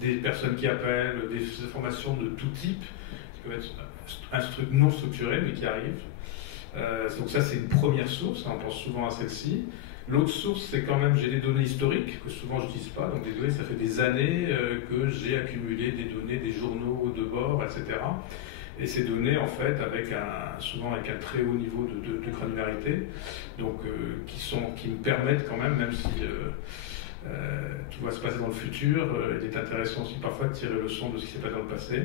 des personnes qui appellent, des informations de tout type, qui peuvent être non structurées, mais qui arrivent. Donc ça, c'est une première source, on pense souvent à celle-ci. L'autre source, c'est quand même, j'ai des données historiques, que souvent je n'utilise pas, donc des données, ça fait des années que j'ai accumulé des données, des journaux de bord, etc. Et ces données, en fait, souvent avec un très haut niveau de granularité, donc qui me permettent quand même si tout va se passer dans le futur, il est intéressant aussi parfois de tirer leçon de ce qui s'est passé dans le passé.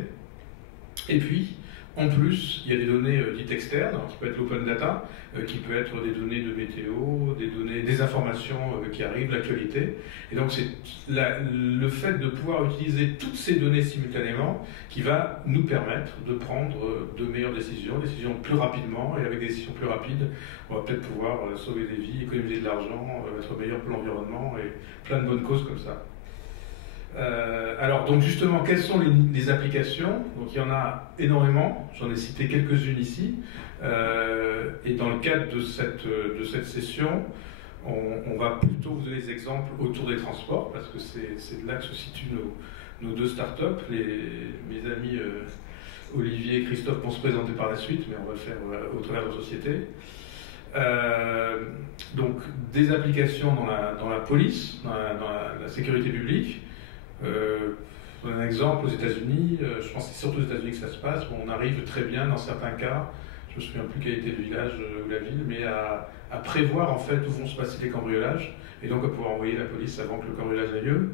Et puis, en plus, il y a des données dites externes, qui peut être l'open data, qui peut être des données de météo, des informations qui arrivent, l'actualité. Et donc c'est le fait de pouvoir utiliser toutes ces données simultanément qui va nous permettre de prendre de meilleures décisions plus rapidement, et avec des décisions plus rapides, on va peut-être pouvoir sauver des vies, économiser de l'argent, être meilleur pour l'environnement, et plein de bonnes causes comme ça. Alors, donc justement, quelles sont les applications? Donc il y en a énormément, j'en ai cité quelques-unes ici, et dans le cadre de cette session, on va plutôt vous donner des exemples autour des transports, parce que c'est là que se situent nos deux startups. Mes amis Olivier et Christophe vont se présenter par la suite, mais on va le faire au travers de nos sociétés. Donc des applications dans la police, dans la sécurité publique. Un exemple aux États-Unis, je pense que c'est surtout aux États-Unis que ça se passe, où on arrive très bien dans certains cas, je ne me souviens plus quel était le village ou la ville, mais à prévoir en fait où vont se passer les cambriolages, et donc à pouvoir envoyer la police avant que le cambriolage ait lieu.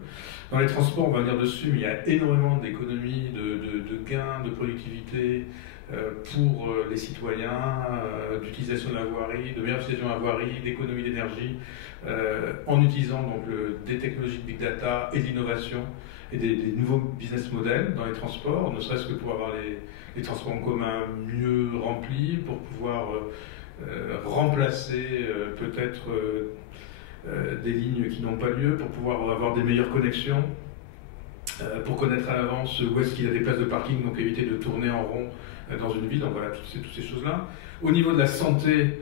Dans les transports, on va venir dessus, mais il y a énormément d'économies, de gains, de productivité pour les citoyens, d'utilisation de la voirie, de meilleure utilisation de la voirie, d'économie d'énergie, en utilisant donc des technologies de big data et d'innovation et des nouveaux business models dans les transports, ne serait-ce que pour avoir les transports en commun mieux remplis, pour pouvoir remplacer peut-être des lignes qui n'ont pas lieu, pour pouvoir avoir des meilleures connexions, pour connaître à l'avance où est-ce qu'il y a des places de parking, donc éviter de tourner en rond dans une ville. Donc voilà, toutes ces choses-là. Au niveau de la santé,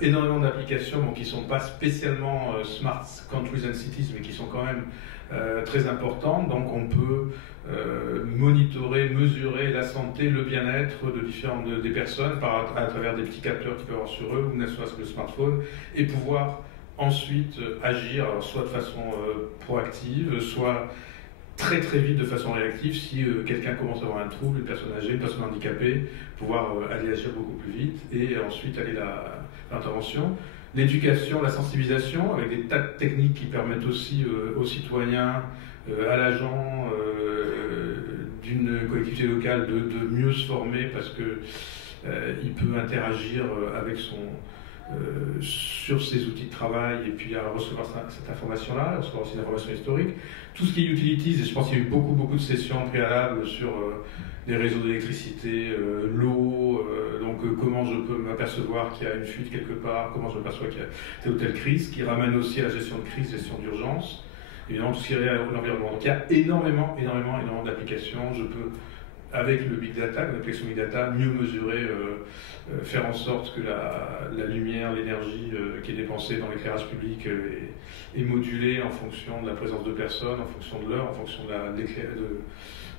énormément d'applications qui ne sont pas spécialement smart countries and cities, mais qui sont quand même très importantes. Donc on peut monitorer, mesurer la santé, le bien-être des personnes à travers des petits capteurs qu'ils peuvent avoir sur eux, ou ne serait-ce que le smartphone, et pouvoir ensuite agir, alors soit de façon proactive, soit très très vite de façon réactive. Si quelqu'un commence à avoir un trouble, une personne âgée, une personne handicapée, pouvoir aller agir beaucoup plus vite et ensuite aller à l'intervention. L'éducation, la sensibilisation, avec des tas de techniques qui permettent aussi aux citoyens, à l'agent d'une collectivité locale de mieux se former, parce que il peut interagir avec sur ses outils de travail, et puis à recevoir cette information-là, recevoir aussi l'information historique. Tout ce qui est utilities, et je pense qu'il y a eu beaucoup de sessions préalables sur les réseaux d'électricité, l'eau, donc comment je peux m'apercevoir qu'il y a une fuite quelque part, comment je m'aperçois qu'il y a telle ou telle crise, qui ramène aussi à la gestion de crise, gestion d'urgence, évidemment tout ce qui est lié à l'environnement. Donc il y a énormément d'applications. Je peux, avec le big data, l'application big data, mieux mesurer, faire en sorte que la lumière, l'énergie qui est dépensée dans l'éclairage public est modulée en fonction de la présence de personnes, en fonction de l'heure, en fonction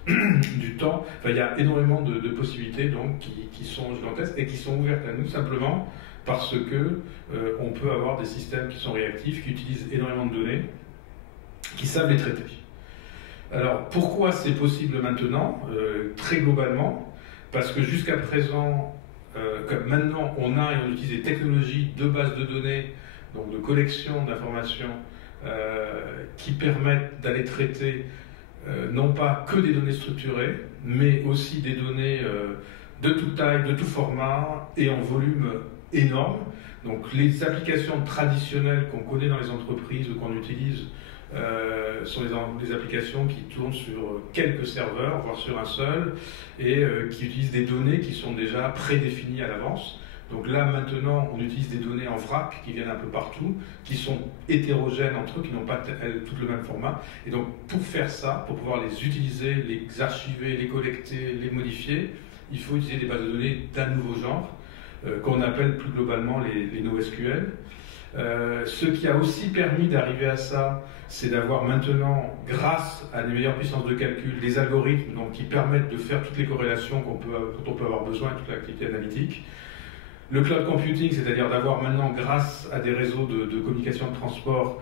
du temps. Enfin, il y a énormément de possibilités donc, qui sont gigantesques et qui sont ouvertes à nous simplement parce que on peut avoir des systèmes qui sont réactifs, qui utilisent énormément de données, qui savent les traiter. Alors, pourquoi c'est possible maintenant? Très globalement, parce que jusqu'à présent, comme maintenant on a et on utilise des technologies de base de données, donc de collection d'informations, qui permettent d'aller traiter non pas que des données structurées, mais aussi des données de toute taille, de tout format et en volume énorme. Donc les applications traditionnelles qu'on connaît dans les entreprises ou qu'on utilise sont des applications qui tournent sur quelques serveurs, voire sur un seul, et qui utilisent des données qui sont déjà prédéfinies à l'avance. Donc là, maintenant, on utilise des données en vrac qui viennent un peu partout, qui sont hétérogènes entre eux, qui n'ont pas toutes le même format. Et donc, pour faire ça, pour pouvoir les utiliser, les archiver, les collecter, les modifier, il faut utiliser des bases de données d'un nouveau genre, qu'on appelle plus globalement les NoSQL. Ce qui a aussi permis d'arriver à ça, c'est d'avoir maintenant, grâce à des meilleures puissances de calcul, des algorithmes donc, qui permettent de faire toutes les corrélations dont on peut avoir besoin, toute l'activité analytique. Le cloud computing, c'est-à-dire d'avoir maintenant, grâce à des réseaux de communication de transport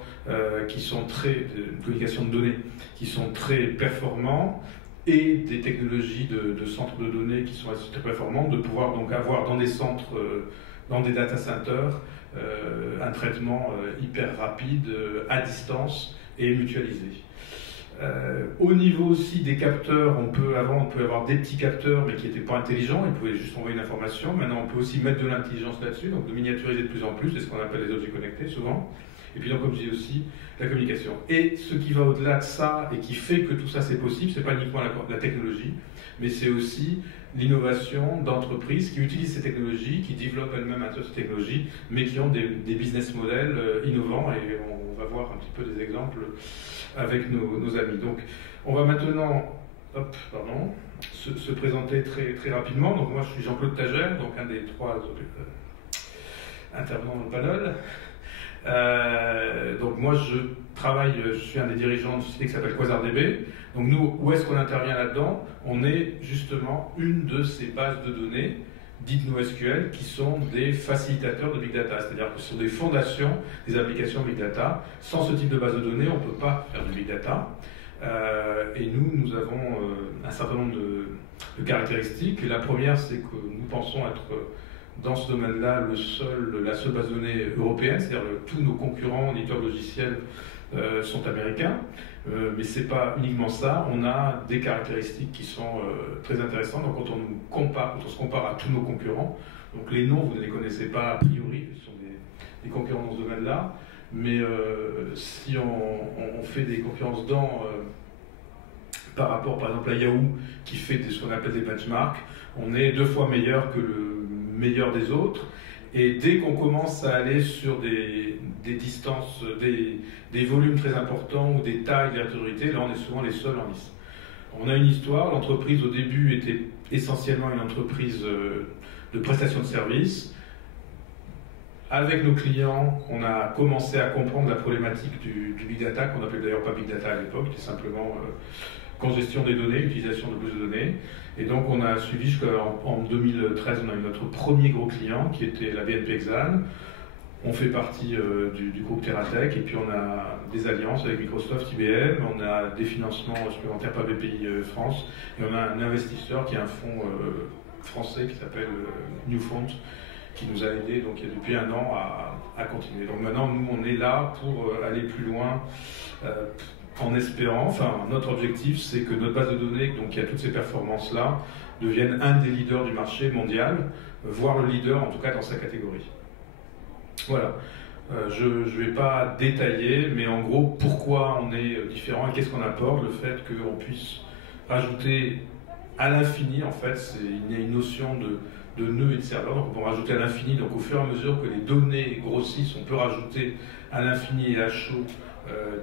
qui sont de communication de données, qui sont très performants, et des technologies de centres de données qui sont assez très performantes, de pouvoir donc avoir dans des centres, dans des data centers, un traitement hyper rapide, à distance et mutualisé. Au niveau aussi des capteurs, avant on peut avoir des petits capteurs mais qui n'étaient pas intelligents, ils pouvaient juste envoyer une information. Maintenant on peut aussi mettre de l'intelligence là-dessus, donc de miniaturiser de plus en plus, c'est ce qu'on appelle les objets connectés souvent. Et puis donc comme je dis aussi, la communication. Et ce qui va au-delà de ça et qui fait que tout ça c'est possible, c'est pas uniquement la technologie, mais c'est aussi l'innovation d'entreprises qui utilisent ces technologies, qui développent elles-mêmes ces technologies, mais qui ont des business models innovants, et on va voir un petit peu des exemples avec nos amis. Donc on va maintenant se présenter très, très rapidement. Donc moi je suis Jean-Claude Tagère, donc un des trois intervenants dans le panel. Donc moi je suis un des dirigeants d'une société qui s'appelle QuasarDB. Donc nous, où est-ce qu'on intervient là-dedans? On est justement une de ces bases de données dites NoSQL qui sont des facilitateurs de Big Data, c'est-à-dire que ce sont des fondations des applications Big Data. Sans ce type de base de données, on ne peut pas faire du Big Data. Et nous avons un certain nombre de caractéristiques. La première, c'est que nous pensons être dans ce domaine-là la seule base de données européenne, c'est-à-dire tous nos concurrents en éditeurs logiciels sont américains, mais ce n'est pas uniquement ça, on a des caractéristiques qui sont très intéressantes. Donc quand on se compare à tous nos concurrents, donc les noms vous ne les connaissez pas a priori, ce sont des concurrents dans ce domaine-là, mais si on fait des concurrences par rapport par exemple à Yahoo qui fait ce qu'on appelle des benchmarks, on est 2 fois meilleur que le meilleur des autres. Et dès qu'on commence à aller sur des distances, des volumes très importants ou des tailles d'autorité, là on est souvent les seuls en lice. On a une histoire, l'entreprise au début était essentiellement une entreprise de prestation de services. Avec nos clients, on a commencé à comprendre la problématique du Big Data, qu'on appelait d'ailleurs pas Big Data à l'époque, c'était simplement congestion des données, utilisation de plus de données. Et donc on a suivi jusqu'en 2013, on a eu notre premier gros client qui était la BNP Exane. On fait partie du groupe Teratech et puis on a des alliances avec Microsoft, IBM, on a des financements supplémentaires par BPI France et on a un investisseur qui est un fonds français qui s'appelle Newfront qui nous a aidés donc depuis 1 an à continuer. Donc maintenant nous on est là pour aller plus loin en espérant, enfin notre objectif c'est que notre base de données, donc qui a toutes ces performances-là, devienne un des leaders du marché mondial, voire le leader en tout cas dans sa catégorie. Voilà, je ne vais pas détailler, mais en gros pourquoi on est différent et qu'est-ce qu'on apporte, le fait qu'on puisse rajouter à l'infini, en fait il y a une notion de nœuds et de serveurs, donc on peut rajouter à l'infini, donc au fur et à mesure que les données grossissent, on peut rajouter à l'infini et à chaud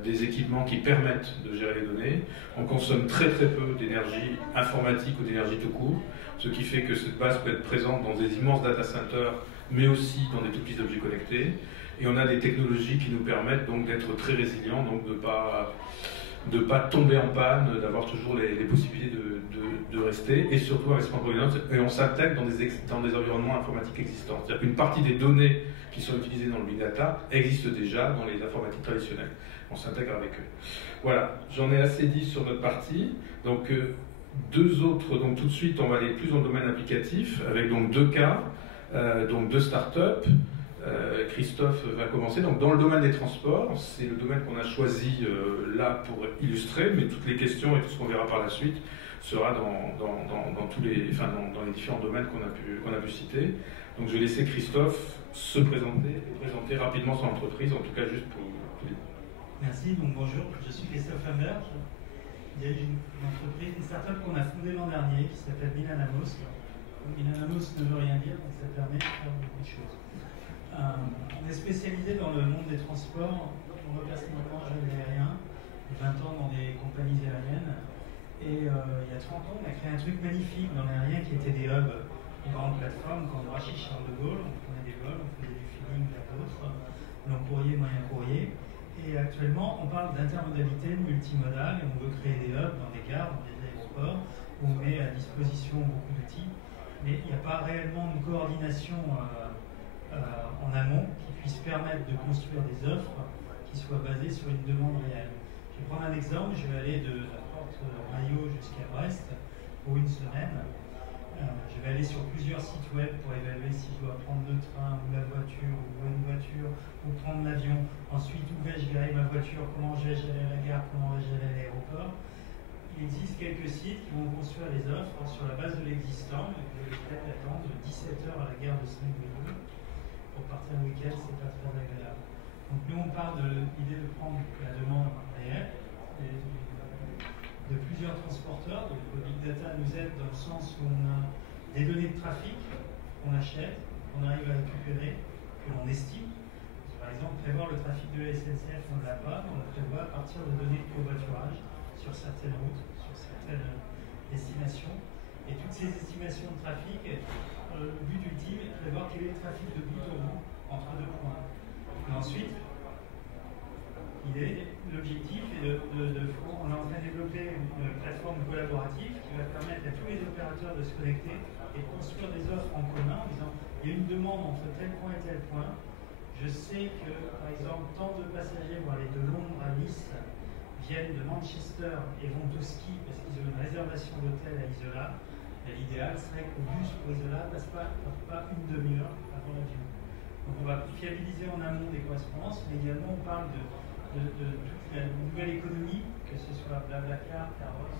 des équipements qui permettent de gérer les données. On consomme très très peu d'énergie informatique ou d'énergie tout court, ce qui fait que cette base peut être présente dans des immenses data centers, mais aussi dans des tout petits objets connectés. Et on a des technologies qui nous permettent donc d'être très résilients, donc de pas tomber en panne, d'avoir toujours les possibilités de rester, et surtout avec et on s'attaque dans des environnements informatiques existants. C'est-à-dire qu'une partie des données qui sont utilisées dans le Big Data existent déjà dans les informatiques traditionnelles. On s'intègre avec eux. Voilà, j'en ai assez dit sur notre partie. Donc deux autres, donc tout de suite on va aller plus dans le domaine applicatif, avec donc 2 cas, donc 2 startups. Christophe va commencer. Donc, dans le domaine des transports, c'est le domaine qu'on a choisi là pour illustrer, mais toutes les questions et tout ce qu'on verra par la suite sera dans tous les différents domaines qu'on a pu citer. Donc, je vais laisser Christophe se présenter et présenter rapidement son entreprise, en tout cas juste pour tous les... Merci, donc bonjour, je suis Christophe Humbert, je dirige une entreprise, une start-up qu'on a fondée l'an dernier qui s'appelle Milananos. Milananos ne veut rien dire, mais ça permet de faire beaucoup de choses. On est spécialisé dans le monde des transports, on replace maintenant jeunes aériens, 20 ans dans des compagnies aériennes. Et il y a 30 ans, on a créé un truc magnifique dans l'aérien qui était des hubs, une grande plateforme, comme Roissy Charles de Gaulle, on prenait des vols, on faisait du feeling vers d'autres. long courrier, moyen courrier. Et actuellement, on parle d'intermodalité, multimodale, et on veut créer des hubs dans des gares, dans des aéroports, où on met à disposition beaucoup d'outils. Mais il n'y a pas réellement une coordination en amont qui puisse permettre de construire des offres qui soient basées sur une demande réelle. Je vais prendre un exemple, je vais aller de la porte Maillot jusqu'à Brest pour une semaine. Je vais aller sur plusieurs sites web pour évaluer si je dois prendre le train ou la voiture ou une voiture ou prendre l'avion. Ensuite, où vais-je garer ma voiture, comment vais-je aller à la gare, comment vais-je aller à l'aéroport. Il existe quelques sites qui vont construire des offres sur la base de l'existant. Vous allez peut-être attendre 17 heures à la gare de Saint-Brieuc. Pour partir le week-end, c'est pas très agréable. Donc nous, on parle de l'idée de prendre la demande réelle de plusieurs transporteurs. Donc le Big Data nous aide dans le sens où on a des données de trafic qu'on achète, qu'on arrive à récupérer, que l'on estime. Par exemple, prévoir le trafic de la SNCF, on ne l'a pas, on le prévoit à partir de données de covoiturage sur certaines routes, sur certaines destinations. Et toutes ces estimations de trafic, le but ultime est de prévoir quel est le trafic de bout en bout entre deux points. Et ensuite, l'objectif est on est en train de développer une plateforme collaborative qui va permettre à tous les opérateurs de se connecter et de construire des offres en commun en disant il y a une demande entre tel point et tel point. Je sais que, par exemple, tant de passagers vont aller de Londres à Nice, viennent de Manchester et vont au ski parce qu'ils ont une réservation d'hôtel à Isola. L'idéal serait que le bus pour Isola ne passe pas une demi-heure avant l'avion. Donc on va fiabiliser en amont des correspondances, mais également on parle de toute la nouvelle économie, que ce soit Blablacar, Caros,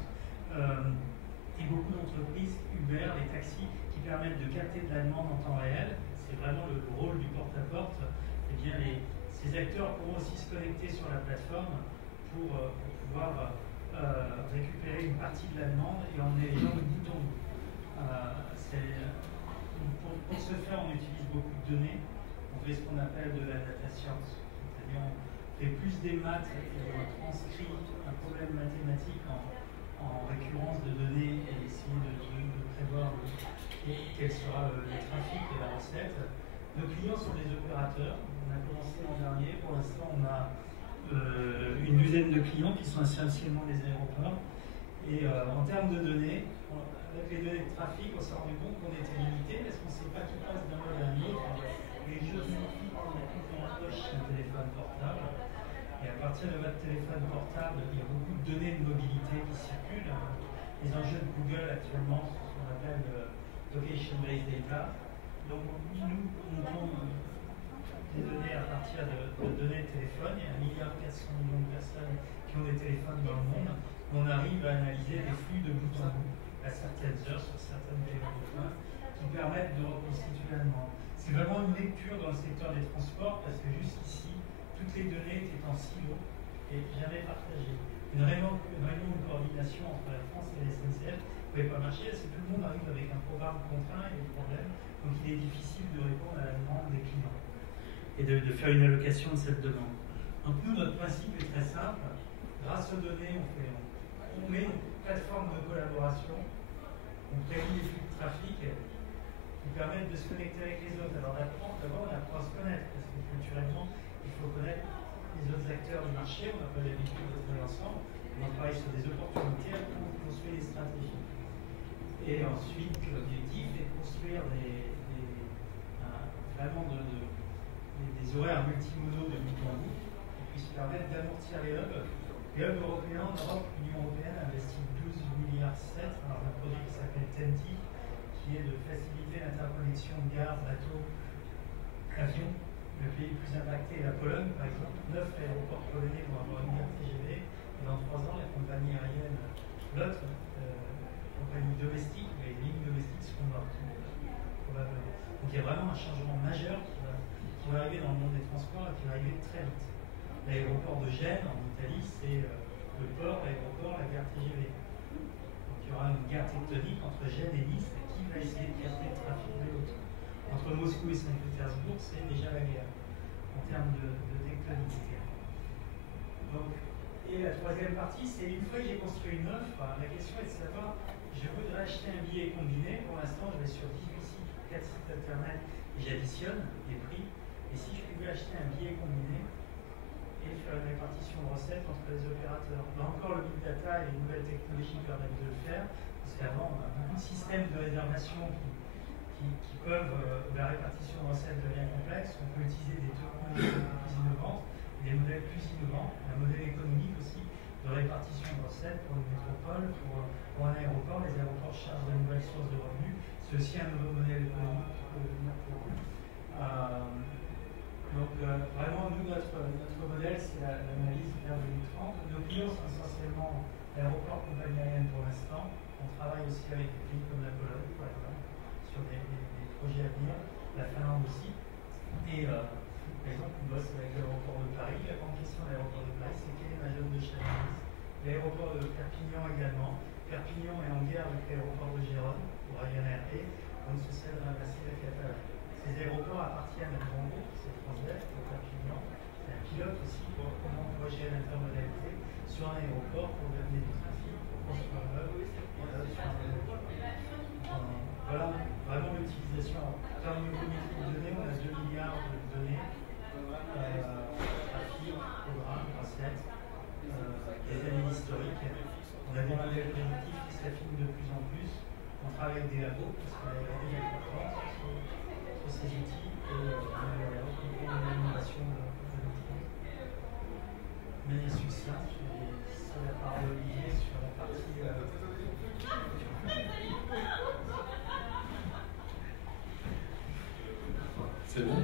et beaucoup d'entreprises, Uber, les taxis, qui permettent de capter de la demande en temps réel. C'est vraiment le rôle du porte-à-porte. Eh bien, ces acteurs pourront aussi se connecter sur la plateforme pour pouvoir récupérer une partie de la demande et emmener les gens de bout en bout. Pour ce faire, on utilise beaucoup de données. On fait ce qu'on appelle de la data science. C'est-à-dire, on fait plus des maths et on transcrit un problème mathématique en récurrence de données et essayer de prévoir quel sera le trafic et la recette. Nos clients sont des opérateurs. On a commencé l'an dernier. Pour l'instant, on a une douzaine de clients qui sont essentiellement des aéroports. Et en termes de données, avec les données de trafic, on s'est rendu compte qu'on était limité parce qu'on ne sait pas qui passe d'un mode à un autre. Les jeux magnifiques qu'on a tous dans la poche un téléphone portable. Et à partir de votre téléphone portable, il y a beaucoup de données de mobilité qui circulent. Les enjeux de Google actuellement, ce qu'on appelle location-based data. Donc nous montons des données à partir de données de téléphone. Il y a 1,4 milliard de personnes qui ont des téléphones dans le monde. On arrive à analyser les flux de bout en bout à certaines heures sur certaines téléphones qui permettent de reconstituer la demande. C'est vraiment une lecture dans le secteur des transports parce que jusqu'ici, toutes les données étaient en silo et jamais partagées. Une réunion de coordination entre la France et la SNCF ne pouvait pas marcher parce que tout le monde arrive avec un programme contraint et des problèmes. Donc il est difficile de répondre à la demande des clients et de faire une allocation de cette demande. Donc nous, notre principe est très simple. Grâce aux données, on met une plateforme de collaboration, on prédit les flux de trafic qui permettent de se connecter avec les autres. Alors d'abord, on apprend à se connaître, parce que culturellement, il faut connaître les autres acteurs du marché, on n'a pas l'habitude de travailler ensemble, on travaille sur des opportunités pour construire des stratégies. Et ensuite, l'objectif est de construire vraiment des horaires multimodaux de bout en bout qui puissent permettre d'amortir les hubs. Les hubs européens, en Europe, l'Union européenne investit 12,7 milliards dans un projet qui s'appelle TEN-T, qui est de faciliter l'interconnexion gare, bateau, avion. Le pays le plus impacté est la Pologne, par exemple. 9 aéroports polonais vont avoir une gare TGV. Et dans 3 ans, la compagnie aérienne, l'autre, compagnie domestique, les lignes domestiques seront mortes, probablement. Donc il y a vraiment un changement majeur qui va arriver dans le monde des transports et qui va arriver très vite. L'aéroport de Gênes, en Italie, c'est le port, l'aéroport, la gare TGV. Donc il y aura une gare tectonique entre Gênes et Nice qui va essayer de capter le trafic de l'autre. Entre Moscou et Saint-Pétersbourg, c'est déjà la guerre en termes de tectonique. Donc, et la troisième partie, c'est une fois que j'ai construit une offre, la question est de savoir, je voudrais acheter un billet combiné. Pour l'instant, je vais sur 18 sites, 4 sites internet et j'additionne les prix. Et si je pouvais acheter un billet combiné et faire une répartition de recettes entre les opérateurs. Là encore, le big data et les nouvelles technologies permettent de le faire, parce qu'avant, on a beaucoup de systèmes de réservation qui peuvent, la répartition de recettes devient complexe. On peut utiliser des technologies plus innovantes, des modèles plus innovants, un modèle économique aussi de répartition de recettes pour une métropole, pour un aéroport. Les aéroports chargent de nouvelles sources de revenus. C'est aussi un nouveau modèle économique qui peut venir pour eux. Donc vraiment, nous, notre modèle, c'est l'analyse vers 2030. Nos clients sont essentiellement l'aéroport, compagnie aérienne pour l'instant. On travaille aussi avec des pays comme la Pologne, par exemple, sur des projets à venir, la Finlande aussi. Et par exemple, on bosse avec l'aéroport de Paris. La grande question de l'aéroport de Paris, c'est quelle est ma zone de chalandise. L'aéroport de Perpignan également. Perpignan est en guerre avec l'aéroport de Gérone, pour Ryanair et pour une société de ramasser la Catalogne. Ces aéroports appartiennent à un grand groupe, c'est Transdev, pour Perpignan. C'est un pilote aussi pour comment on va gérer l'intermodalité sur un aéroport pour donner du trafic, pour construire un meuble. Voilà, vraiment l'utilisation. En termes de données, on a 2 milliards de données, trafic, programme, recettes, des analyses historiques. On a des modèles prédictifs qui s'affinent de plus en plus. On travaille avec des labos parce qu'on a gagné la croissance sur ces outils et on a une animation de l'outil. De manière succincte, je vais laisser la parole à Olivier sur la partie. C'est bon?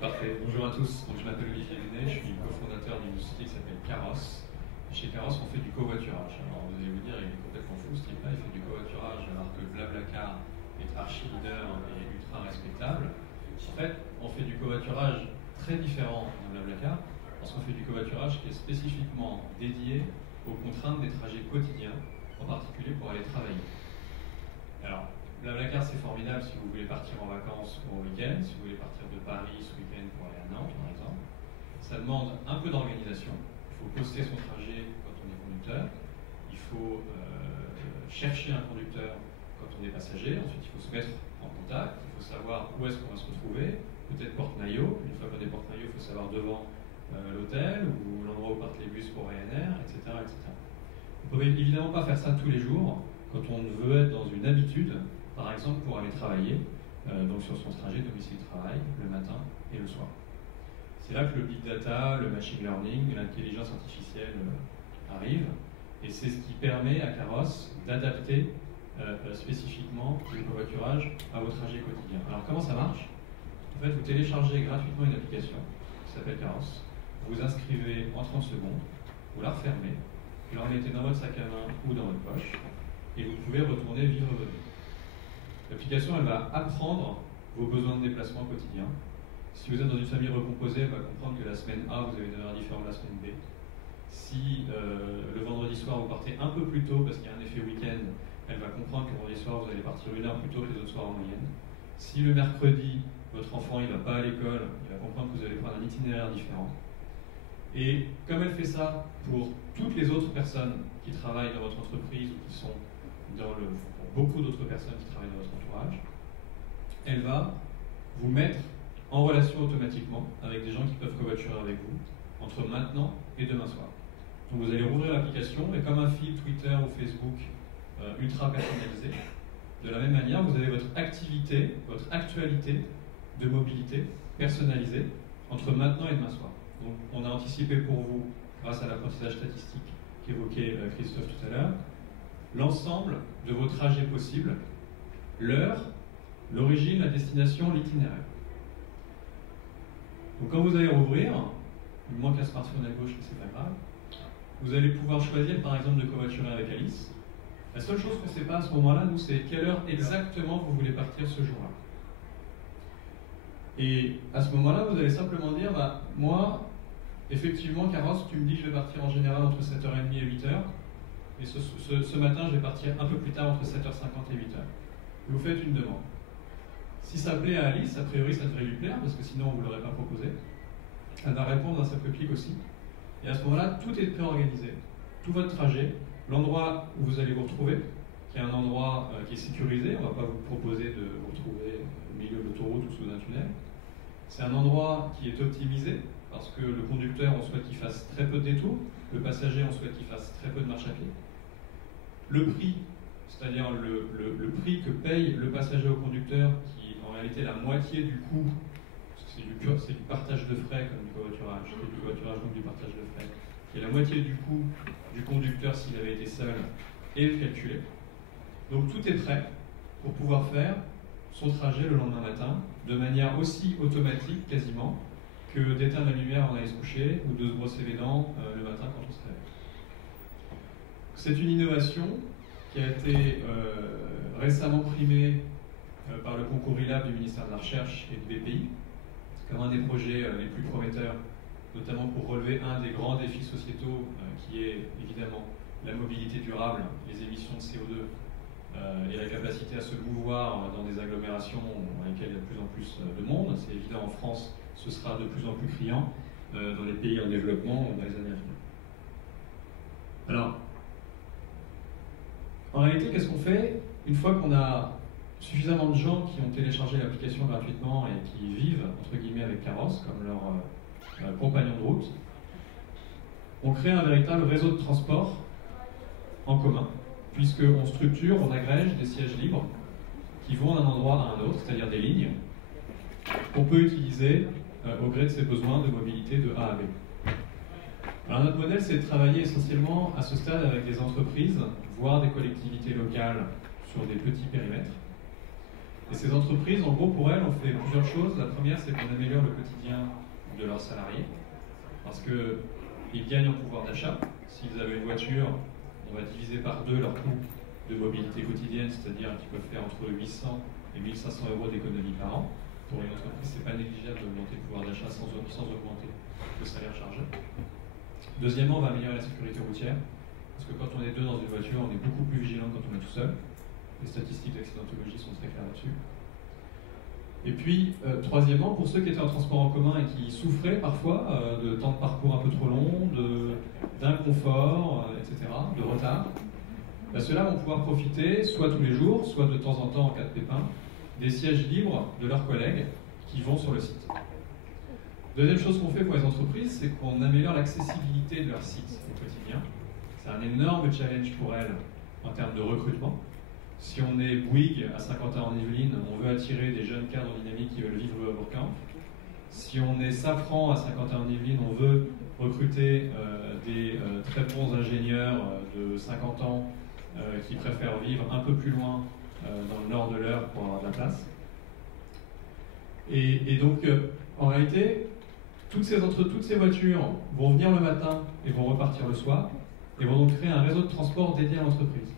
Parfait. Bonjour à tous. Donc, je m'appelle Olivier Lenné, je suis cofondateur d'une société qui s'appelle Caros. Chez Caros, on fait du covoiturage. Alors, vous allez vous dire, il est complètement fou ce type-là, il fait du covoiturage alors que Blablacar est archi-leader et ultra respectable. En fait, on fait du covoiturage très différent de Blablacar parce qu'on fait du covoiturage qui est spécifiquement dédié aux contraintes des trajets quotidiens, en particulier pour aller travailler. Alors, Blablacar, c'est formidable si vous voulez partir en vacances ou au week-end, si vous voulez partir de Paris ce week-end pour aller à Nantes, par exemple. Ça demande un peu d'organisation. Il faut poster son trajet quand on est conducteur. Il faut chercher un conducteur quand on est passager. Ensuite, il faut se mettre en contact. Il faut savoir où est-ce qu'on va se retrouver. Peut-être porte-maillot. Une fois qu'on est porte-maillot, il faut savoir devant l'hôtel ou l'endroit où partent les bus pour Ryanair, etc., etc. Vous ne pouvez évidemment pas faire ça tous les jours quand on veut être dans une habitude, par exemple pour aller travailler, donc sur son trajet domicile-travail, le matin et le soir. C'est là que le big data, le machine learning, l'intelligence artificielle arrivent, et c'est ce qui permet à Caros d'adapter spécifiquement le covoiturage à vos trajets quotidiens. Alors comment ça marche? En fait, vous téléchargez gratuitement une application qui s'appelle Caros, vous vous inscrivez en 30 secondes, vous la refermez, vous la remettez dans votre sac à main ou dans votre poche, et vous pouvez retourner vivre votre vie. L'application, elle va apprendre vos besoins de déplacement quotidien. Si vous êtes dans une famille recomposée, elle va comprendre que la semaine A, vous avez une heure différente de la semaine B. Si le vendredi soir, vous partez un peu plus tôt parce qu'il y a un effet week-end, elle va comprendre que le vendredi soir, vous allez partir une heure plus tôt que les autres soirs en moyenne. Si le mercredi, votre enfant ne va pas à l'école, il va comprendre que vous allez prendre un itinéraire différent. Et comme elle fait ça pour toutes les autres personnes qui travaillent dans votre entreprise ou qui sont pour beaucoup d'autres personnes qui travaillent dans votre entourage, elle va vous mettre en relation automatiquement avec des gens qui peuvent covoiturer avec vous entre maintenant et demain soir. Donc vous allez rouvrir l'application et comme un fil Twitter ou Facebook ultra personnalisé, de la même manière, vous avez votre activité, votre actualité de mobilité personnalisée entre maintenant et demain soir. Donc on a anticipé pour vous, grâce à l'apprentissage statistique qu'évoquait Christophe tout à l'heure, l'ensemble de vos trajets possibles, l'heure, l'origine, la destination, l'itinéraire. Donc quand vous allez rouvrir, il manque un smartphone à gauche, mais c'est pas grave, vous allez pouvoir choisir par exemple de covoiturer avec Alice. La seule chose qu'on ne sait pas à ce moment-là, nous, c'est quelle heure exactement vous voulez partir ce jour-là. Et à ce moment-là, vous allez simplement dire, bah, moi, effectivement, Caros, tu me dis que je vais partir en général entre 7h30 et 8h, mais ce matin, je vais partir un peu plus tard entre 7h50 et 8h. Vous faites une demande. Si ça plaît à Alice, a priori, ça devrait lui plaire, parce que sinon, on ne vous l'aurait pas proposé. Elle va répondre à sa réplique aussi. Et à ce moment-là, tout est préorganisé. Tout votre trajet, l'endroit où vous allez vous retrouver, qui est un endroit qui est sécurisé, on ne va pas vous proposer de vous retrouver au milieu de l'autoroute ou sous un tunnel. C'est un endroit qui est optimisé, parce que le conducteur, on souhaite qu'il fasse très peu de détours, le passager, on souhaite qu'il fasse très peu de marche à pied. Le prix, c'est-à-dire le prix que paye le passager au conducteur, qui est en réalité la moitié du coût, parce que c'est du partage de frais comme du covoiturage, c'est du covoiturage donc du partage de frais, qui est la moitié du coût du conducteur s'il avait été seul, est calculé. Donc tout est prêt pour pouvoir faire son trajet le lendemain matin, de manière aussi automatique quasiment, que d'éteindre la lumière avant d'aller se coucher, ou de se brosser les dents le matin quand on se réveille. C'est une innovation qui a été récemment primée par le concours ILAB du ministère de la Recherche et du BPI, comme un des projets les plus prometteurs, notamment pour relever un des grands défis sociétaux qui est évidemment la mobilité durable, les émissions de CO2 et la capacité à se mouvoir dans des agglomérations dans lesquelles il y a de plus en plus de monde. C'est évident en France, ce sera de plus en plus criant dans les pays en développement dans les années à venir. Alors, en réalité, qu'est-ce qu'on fait une fois qu'on a suffisamment de gens qui ont téléchargé l'application gratuitement et qui vivent, entre guillemets, avec Caros, comme leur compagnon de route? On crée un véritable réseau de transport en commun, puisqu'on structure, on agrège des sièges libres qui vont d'un endroit à un autre, c'est-à-dire des lignes, qu'on peut utiliser au gré de ses besoins de mobilité de A à B. Alors notre modèle, c'est de travailler essentiellement à ce stade avec des entreprises, voire des collectivités locales sur des petits périmètres. Et ces entreprises, en gros, pour elles, on fait plusieurs choses. La première, c'est qu'on améliore le quotidien de leurs salariés, parce qu'ils gagnent en pouvoir d'achat. S'ils avaient une voiture, on va diviser par 2 leur coût de mobilité quotidienne, c'est-à-dire qu'ils peuvent faire entre 800 et 1500 euros d'économie par an. Pour une entreprise, ce n'est pas négligeable d'augmenter le pouvoir d'achat sans augmenter le salaire chargé. Deuxièmement, on va améliorer la sécurité routière, parce que quand on est 2 dans une voiture, on est beaucoup plus vigilant que quand on est tout seul. Les statistiques d'accidentologie sont très claires là-dessus. Et puis, troisièmement, pour ceux qui étaient en transport en commun et qui souffraient parfois de temps de parcours un peu trop long, d'inconfort, etc., de retard, ceux-là vont pouvoir profiter, soit tous les jours, soit de temps en temps en cas de pépin, des sièges libres de leurs collègues qui vont sur le site. Deuxième chose qu'on fait pour les entreprises, c'est qu'on améliore l'accessibilité de leur site au quotidien. C'est un énorme challenge pour elles en termes de recrutement. Si on est Bouygues à Saint-Quentin-en-Yvelines, on veut attirer des jeunes cadres dynamiques qui veulent vivre à Bourg-en. Si on est Safran à Saint-Quentin-en-Yvelines, on veut recruter des très bons ingénieurs de 50 ans qui préfèrent vivre un peu plus loin dans le nord de l'Eure pour avoir de la place. Et donc, en réalité, toutes ces voitures vont venir le matin et vont repartir le soir, et vont donc créer un réseau de transport dédié à l'entreprise.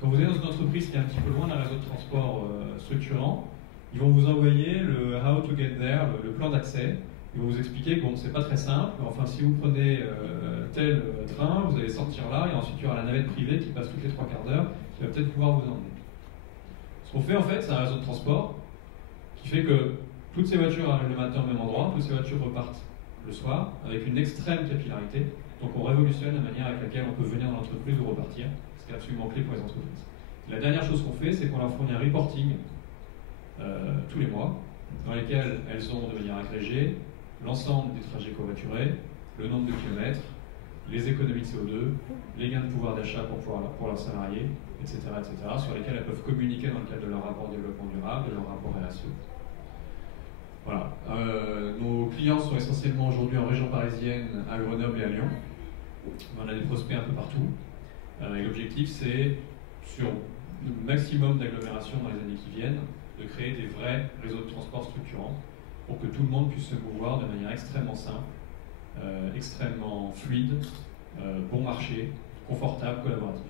Quand vous êtes dans une entreprise qui est un petit peu loin d'un réseau de transport structurant, ils vont vous envoyer le how to get there, le plan d'accès. Ils vont vous expliquer que bon, c'est pas très simple. Enfin, si vous prenez tel train, vous allez sortir là, et ensuite il y aura la navette privée qui passe toutes les 3 quarts d'heure, qui va peut-être pouvoir vous emmener. Ce qu'on fait en fait, c'est un réseau de transport qui fait que toutes ces voitures arrivent le matin au même endroit, toutes ces voitures repartent le soir, avec une extrême capillarité. Donc on révolutionne la manière avec laquelle on peut venir dans l'entreprise ou repartir, ce qui est absolument clé pour les entreprises. Et la dernière chose qu'on fait, c'est qu'on leur fournit un reporting tous les mois, dans lesquels elles ont de manière agrégée l'ensemble des trajets covoiturés, le nombre de kilomètres, les économies de CO2, les gains de pouvoir d'achat pour leurs salariés, etc., sur lesquels elles peuvent communiquer dans le cadre de leur rapport développement durable, de leur rapport RSE. Voilà. Nos clients sont essentiellement aujourd'hui en région parisienne, à Grenoble et à Lyon. On a des prospects un peu partout. Et l'objectif, c'est, sur le maximum d'agglomérations dans les années qui viennent, de créer des vrais réseaux de transport structurants pour que tout le monde puisse se mouvoir de manière extrêmement simple, extrêmement fluide, bon marché, confortable, collaboratif.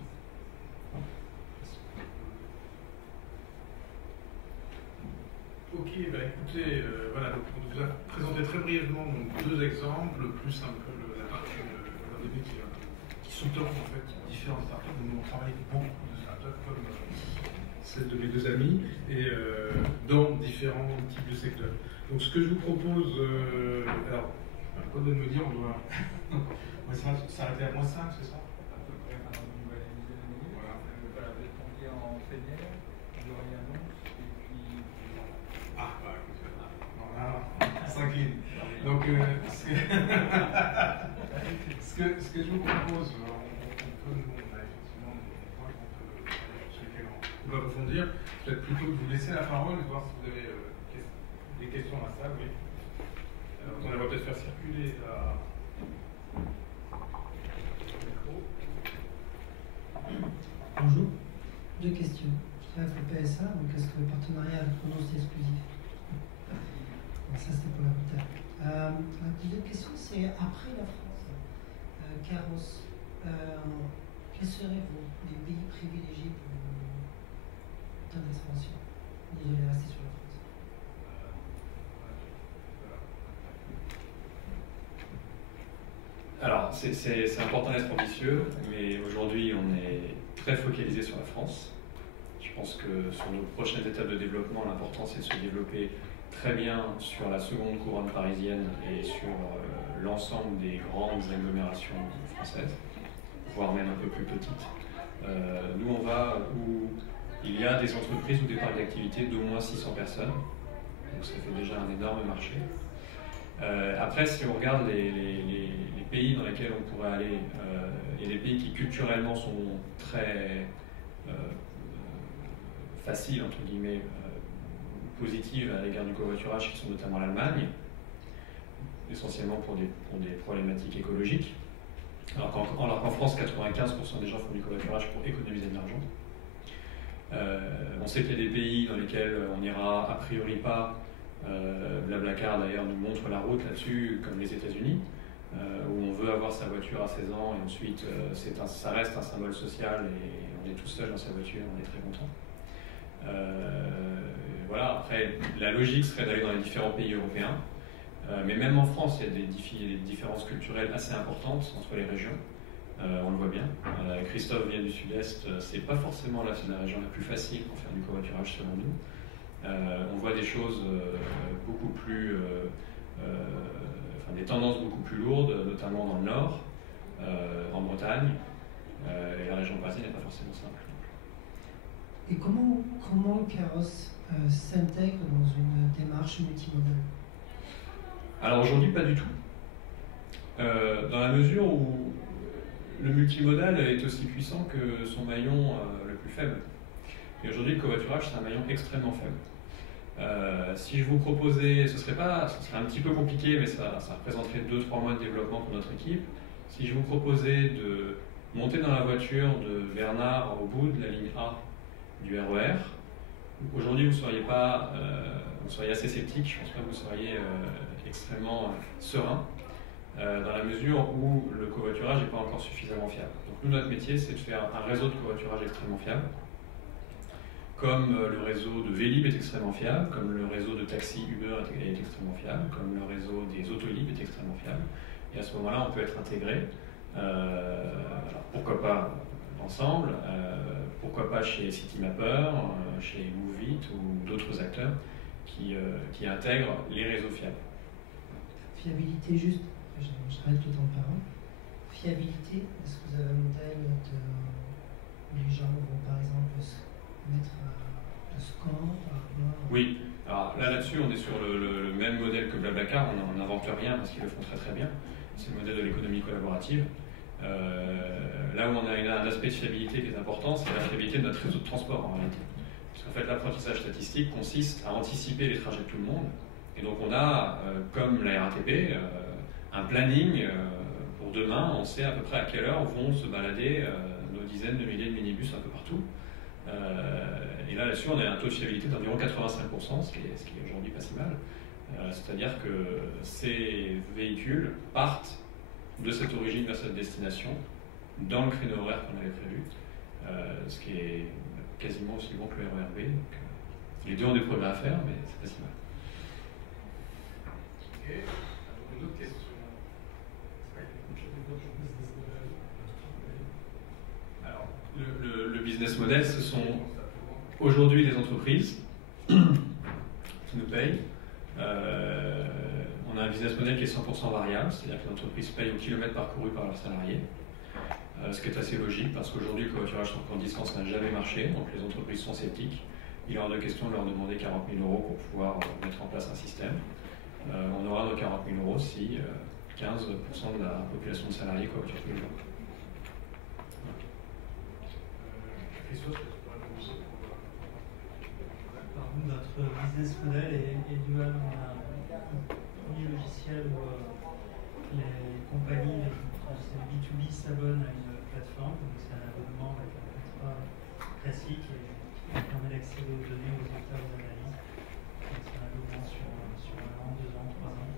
Ok, écoutez, voilà, donc on vous a présenté très brièvement donc, 2 exemples, plus un peu la partie l'ADB qui sous-tend en fait différentes startups. Nous on travaille beaucoup de startups comme celle de mes 2 amis et dans différents types de secteurs. Donc ce que je vous propose, alors, pas de me dire, on doit s'arrêter à -5, c'est ça? Ah, bah écoute, voilà. Donc, ce que je vous propose, on a effectivement des points sur lesquels on peut approfondir. Peut-être plutôt de vous laisser la parole et voir si vous avez des questions à ça. Oui. On va peut-être faire circuler la... Bonjour, deux questions. Le PSA, donc est-ce que le partenariat avec Renault c'est exclusif? Bon, ça c'était pour la bouteille. La deuxième question c'est après la France, Carros, quels seraient les pays privilégiés pour en termes d'expansion? Vous allez rester sur la France. Alors, c'est important d'être ambitieux, mais aujourd'hui, on est très focalisé sur la France. Je pense que sur nos prochaines étapes de développement, l'important, c'est de se développer très bien sur la seconde couronne parisienne et sur l'ensemble des grandes agglomérations françaises, voire même un peu plus petites. Nous, on va où il y a des entreprises ou des parcs d'activité d'au moins 600 personnes, donc ça fait déjà un énorme marché. Après, si on regarde les pays dans lesquels on pourrait aller, il y a des pays qui culturellement sont très faciles, entre guillemets, positives à l'égard du covoiturage, qui sont notamment l'Allemagne, essentiellement pour des problématiques écologiques. Alors qu'en France, 95% des gens font du covoiturage pour économiser de l'argent. On sait qu'il y a des pays dans lesquels on n'ira a priori pas. Blablacar d'ailleurs nous montre la route là-dessus, comme les États-Unis, où on veut avoir sa voiture à 16 ans et ensuite ça reste un symbole social et on est tout seul dans sa voiture, on est très content. Voilà, après la logique serait d'aller dans les différents pays européens, mais même en France il y a des différences culturelles assez importantes entre les régions, on le voit bien. Christophe vient du sud-est, c'est pas forcément la région la plus facile pour faire du covoiturage selon nous. On voit des choses beaucoup plus, des tendances beaucoup plus lourdes, notamment dans le Nord, en Bretagne, et la région parisienne n'est pas forcément simple. Et comment Carros s'intègre dans une démarche multimodale? Alors aujourd'hui, pas du tout. Dans la mesure où le multimodal est aussi puissant que son maillon le plus faible. Et aujourd'hui, le covoiturage, c'est un maillon extrêmement faible. Si je vous proposais, ce serait un petit peu compliqué, mais ça représenterait 2-3 mois de développement pour notre équipe. Si je vous proposais de monter dans la voiture de Bernard au bout de la ligne A du RER, aujourd'hui vous seriez assez sceptique, je pense pas que vous seriez extrêmement serein, dans la mesure où le covoiturage n'est pas encore suffisamment fiable. Donc nous, notre métier, c'est de faire un réseau de covoiturage extrêmement fiable, comme le réseau de Vélib est extrêmement fiable, comme le réseau de taxi Uber est extrêmement fiable, comme le réseau des Autolib est extrêmement fiable. Et à ce moment-là, on peut être intégré, alors pourquoi pas ensemble, pourquoi pas chez Citymapper, chez Moovit ou d'autres acteurs qui intègrent les réseaux fiables. Fiabilité, juste, j'arrête le temps de parole. Fiabilité, est-ce que vous avez un modèle où les gens vont par exemple mettre un score par rapport à... Oui, alors là-dessus, on est sur le même modèle que Blablacar, on n'invente rien parce qu'ils le font très très bien. C'est le modèle de l'économie collaborative. Là où on a un aspect de fiabilité qui est important, c'est la fiabilité de notre réseau de transport en réalité. Parce qu'en fait, l'apprentissage statistique consiste à anticiper les trajets de tout le monde. Et donc on a, comme la RATP, un planning pour demain. On sait à peu près à quelle heure vont se balader nos dizaines de milliers de minibus un peu partout. Et là-dessus, on a un taux de fiabilité d'environ 85%, ce qui est aujourd'hui pas si mal. C'est-à-dire que ces véhicules partent de cette origine vers cette destination dans le créneau horaire qu'on avait prévu, ce qui est quasiment aussi bon que le RERB. Donc, les deux ont des progrès à faire, mais c'est pas si mal. Ok, une autre question. Alors, le business model, ce sont aujourd'hui les entreprises qui nous payent. On a un business model qui est 100% variable, c'est-à-dire que les entreprises payent au kilomètre parcouru par leurs salariés, ce qui est assez logique parce qu'aujourd'hui le covoiturage sur grande distance n'a jamais marché, donc les entreprises sont sceptiques. Il est hors de question de leur demander 40 000 € pour pouvoir mettre en place un système. On aura nos 40 000 euros si 15% de la population de salariés covoiture tous les jours. Notre business model est dual. On a un premier logiciel où les compagnies, les B2B s'abonnent à une plateforme, donc c'est un abonnement avec un contrat classique qui permet d'accéder aux données, aux résultats, aux analyses. Donc c'est un abonnement sur 1 an, 2 ans, 3 ans,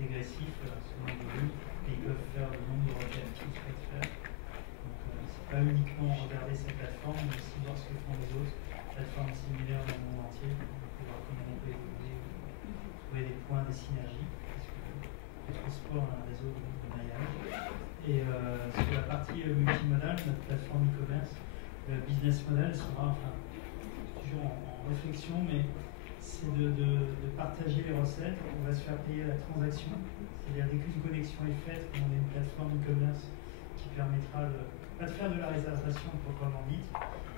dégressif selon le volume, et ils peuvent faire le nombre de requêtes qu'ils souhaitent faire. Donc c'est pas uniquement regarder cette plateforme, mais aussi voir ce que font les autres plateformes similaires dans le monde entier, pour voir comment on peut évoluer, trouver des points, des synergies, parce que le transport a un réseau de maillage. Et sur la partie multimodale, notre plateforme e-commerce, le business model sera, enfin, toujours en réflexion, mais c'est de partager les recettes. On va se faire payer la transaction, c'est-à-dire dès qu'une connexion est faite, on a une plateforme e-commerce qui permettra pas de faire de la réservation proprement dite,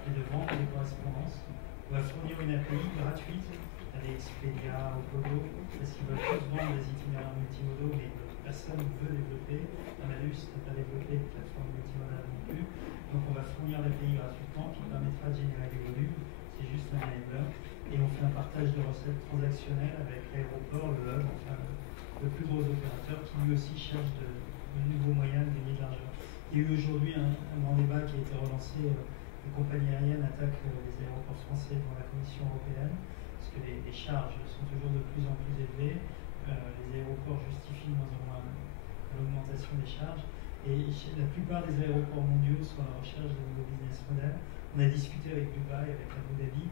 mais de vendre des correspondances. On va fournir une API gratuite à des Expedia, au Pogo, parce qu'ils veulent tous vendre des itinéraires multimodaux, mais personne ne veut développer. Amalus n'a pas développé de plateforme multimodale non plus. Donc on va fournir l'API gratuitement qui permettra de générer des volumes. C'est juste un enabler. Et on fait un partage de recettes transactionnelles avec l'aéroport, le hub, enfin le plus gros opérateur qui lui aussi cherche de nouveaux moyens de gagner de l'argent. Il y a eu aujourd'hui un grand débat qui a été relancé. Les compagnies aériennes attaquent les aéroports français devant la Commission européenne parce que les charges sont toujours de plus en plus élevées. Les aéroports justifient moins en moins l'augmentation des charges. Et la plupart des aéroports mondiaux sont à la recherche de nouveaux business models. On a discuté avec Dubaï, avec Abu Dhabi.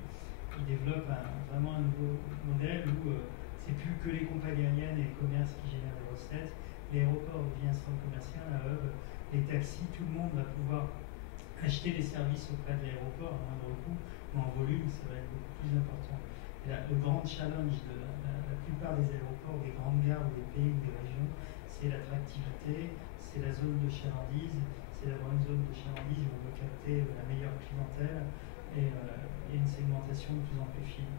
Ils développent vraiment un nouveau modèle où c'est plus que les compagnies aériennes et les commerces qui génèrent des recettes. L'aéroport devient un centre commercial, un hub. Les taxis, tout le monde va pouvoir acheter des services auprès de l'aéroport à moindre coût, mais en volume, ça va être beaucoup plus important. Et là, le grand challenge de la plupart des aéroports, des grandes gares, des pays ou des régions, c'est l'attractivité, c'est la zone de chalandise, c'est d'avoir une zone de chalandise où on veut capter la meilleure clientèle et une segmentation de plus en plus fine.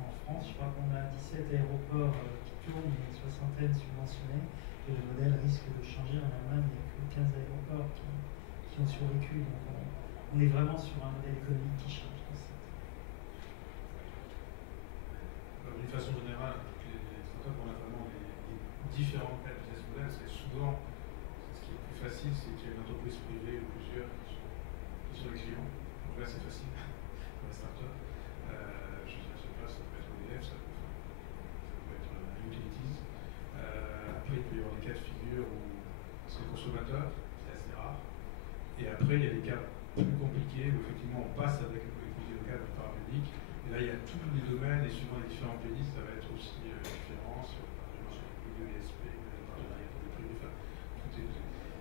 En France, je crois qu'on a 17 aéroports qui tournent, une soixantaine subventionnés, et le modèle risque de changer. En Allemagne, il n'y a que 15 aéroports qui ont survécu. Donc on est vraiment sur un modèle économique qui change. D'une façon générale, les startups, on a vraiment les différents cas de business model. C'est souvent, ce qui est plus facile, c'est qu'il y a une entreprise privée ou plusieurs qui sont les clients. Donc là, c'est facile pour la startup. Je ne sais pas, ça peut être EDF, ça peut être utilities. Après, il peut y avoir des cas de figure où c'est le consommateur, c'est assez rare. Et après, il y a des cas plus compliqués où effectivement on passe avec une collectivité locale ou parapublic. Et là, il y a tous les domaines et suivant les différents pays, ça va être aussi différent sur le marché public de l'ESP, le partenariat pour le privé.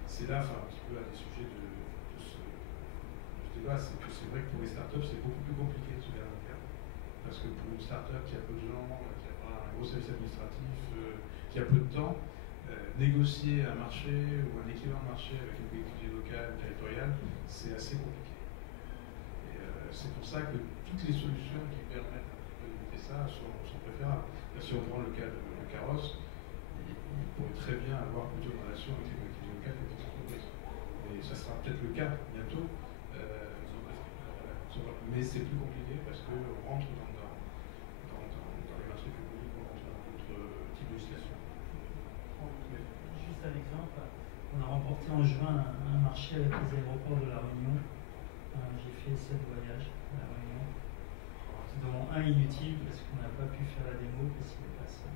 C'est là, un petit peu, un des sujets de ce débat, c'est que c'est vrai que pour les startups, c'est beaucoup plus compliqué de se faire un cas. Parce que pour une startup qui a peu de gens, qui a pas un gros service administratif, qui a peu de temps, négocier un marché ou un équivalent de marché avec une collectivité locale, territoriale, c'est assez compliqué. Et c'est pour ça que toutes les solutions qui permettent d'éviter ça sont préférables. Si on prend le cas de Carrosse, il pourrait très bien avoir plutôt une relation avec les collectivités locales que les entreprises. Et ça sera peut-être le cas bientôt, mais c'est plus compliqué parce qu'on rentre dans les marchés publics, on rentre dans d'autres types de législation. Juste un exemple, on a remporté en juin un marché avec les aéroports de La Réunion. J'ai fait 7 voyages à La Réunion, dont un inutile parce qu'on n'a pas pu faire la démo parce qu'il n'est pas ça.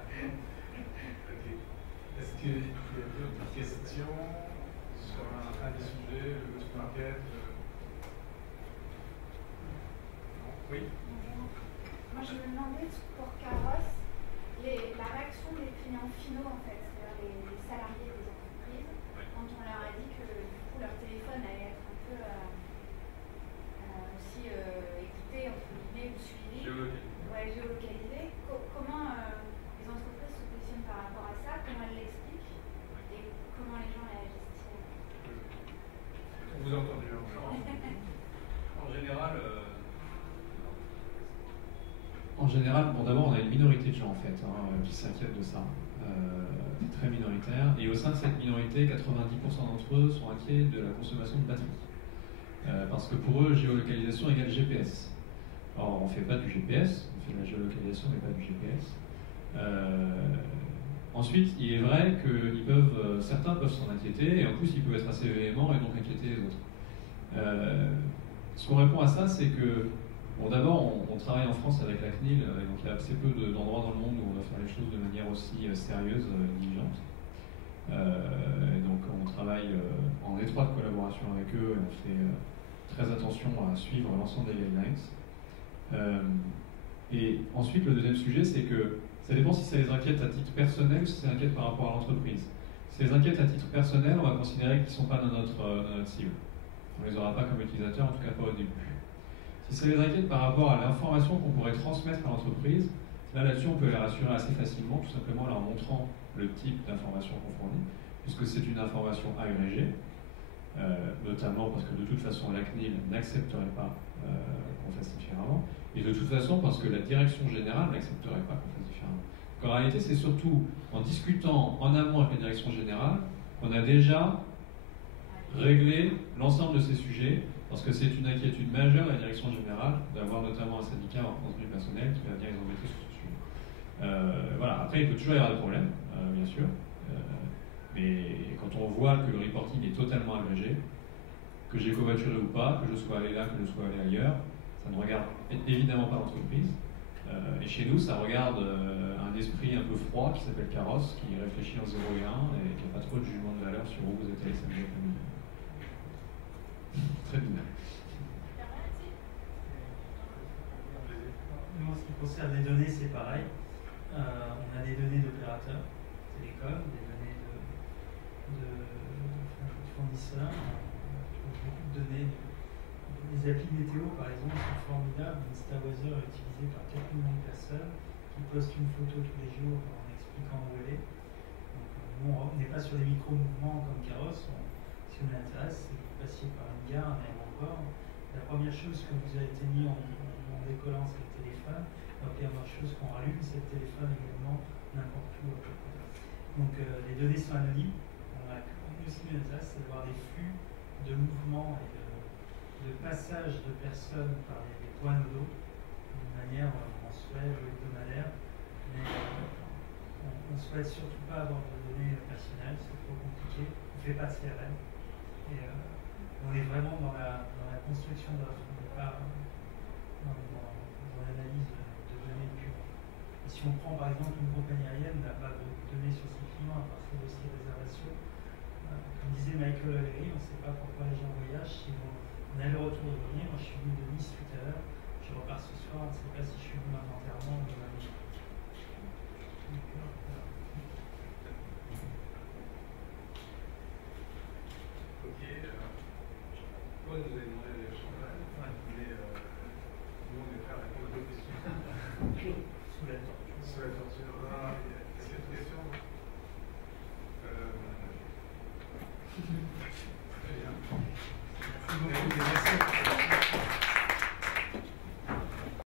Okay. Est-ce qu'il y a d'autres questions sur un des sujets, le go-to-market Non. Oui. Moi, je me demandais pour Carrosse, la réaction des clients finaux, en fait, c'est-à-dire les salariés des entreprises, quand on leur a dit que du coup leur téléphone allait être un peu aussi écouté, entre guillemets, ou suivi, géolocalisé. Comment les entreprises se positionnent par rapport à ça, comment elles l'expliquent et comment les gens réagissent. On vous a entendu. En général, En général, bon, d'abord, on a une minorité de gens en fait qui s'inquiètent de ça, très minoritaire. Et au sein de cette minorité, 90% d'entre eux sont inquiets de la consommation de batterie. Parce que pour eux, géolocalisation égale GPS. Or, on ne fait pas du GPS, on fait de la géolocalisation, mais pas du GPS. Ensuite, il est vrai que certains peuvent s'en inquiéter, et en plus, ils peuvent être assez véhéments et donc inquiéter les autres. Ce qu'on répond à ça, c'est que, bon, d'abord, on travaille en France avec la CNIL, et donc il y a assez peu d'endroits dans le monde où on va faire les choses de manière aussi sérieuse et diligente. Donc, on travaille en étroite collaboration avec eux, et on fait très attention à suivre l'ensemble des guidelines. Et ensuite, le deuxième sujet, c'est que ça dépend si ça les inquiète à titre personnel ou si ça les inquiète par rapport à l'entreprise. Si ça les inquiète à titre personnel, on va considérer qu'ils ne sont pas dans notre cible. On ne les aura pas comme utilisateurs, en tout cas pas au début. Si ça les inquiète par rapport à l'information qu'on pourrait transmettre à l'entreprise, là-dessus, on peut les rassurer assez facilement, tout simplement en leur montrant le type d'information qu'on fournit, puisque c'est une information agrégée, notamment parce que de toute façon, la CNIL n'accepterait pas qu'on fasse différemment, et de toute façon parce que la direction générale n'accepterait pas qu'on fasse différemment. Donc, en réalité, c'est surtout en discutant en amont avec la direction générale qu'on a déjà réglé l'ensemble de ces sujets, parce que c'est une inquiétude majeure de la direction générale d'avoir notamment un syndicat en contenu personnel qui va venir les embêter sur ce sujet. Voilà. Après, il peut toujours y avoir des problèmes, bien sûr, mais quand on voit que le reporting est totalement agrégé, que j'ai covoituré ou pas, que je sois allé là, que je sois allé ailleurs, ça ne regarde évidemment pas l'entreprise. Et chez nous, ça regarde un esprit un peu froid qui s'appelle Carrosse, qui réfléchit en 0 et 1 et qui n'a pas trop de jugement de valeur sur où vous êtes allé samedi après-midi. Très bien. En ce qui concerne les données, c'est pareil. On a des données d'opérateurs télécoms, des données de fournisseurs, beaucoup de données. Les applis météo, par exemple, sont formidables. Starweather est utilisé par 4 millions de personnes qui postent une photo tous les jours en expliquant où elle est. Donc, nous, on n'est pas sur des micro-mouvements comme Carrosse. Ce qui nous intéresse, c'est que vous passiez par une gare, un aéroport. La première chose que vous avez été mis en décollant, c'est le téléphone. Donc, la première chose qu'on rallume, c'est le téléphone également, n'importe où. Donc, les données sont anonymes. Nous, ce qui nous intéresse, c'est de voir des flux de mouvements et de passage de personnes par les points nodaux d'une manière mensuelle ou hebdomadaire. Mais on ne souhaite surtout pas avoir de données personnelles, c'est trop compliqué. On ne fait pas de CRM. Et on est vraiment dans la construction d'offres, on n'est pas dans l'analyse de données pures. Et si on prend par exemple une compagnie aérienne, n'a pas de données sur ses clients à part ses dossiers de réservation. Comme disait Michael O'Leary, on ne sait pas pourquoi les gens voyagent. Si on a le retour de revenir, moi je suis venu de Nice tout à l'heure, je repars ce soir, on ne sait pas si je suis venu involontairement ou de ma vie. Ok, toi vous avez demandé le champagne, mais nous on est prêt à répondre à d'autres questions. Sous la torture. Sous la torture. Il y a cette question.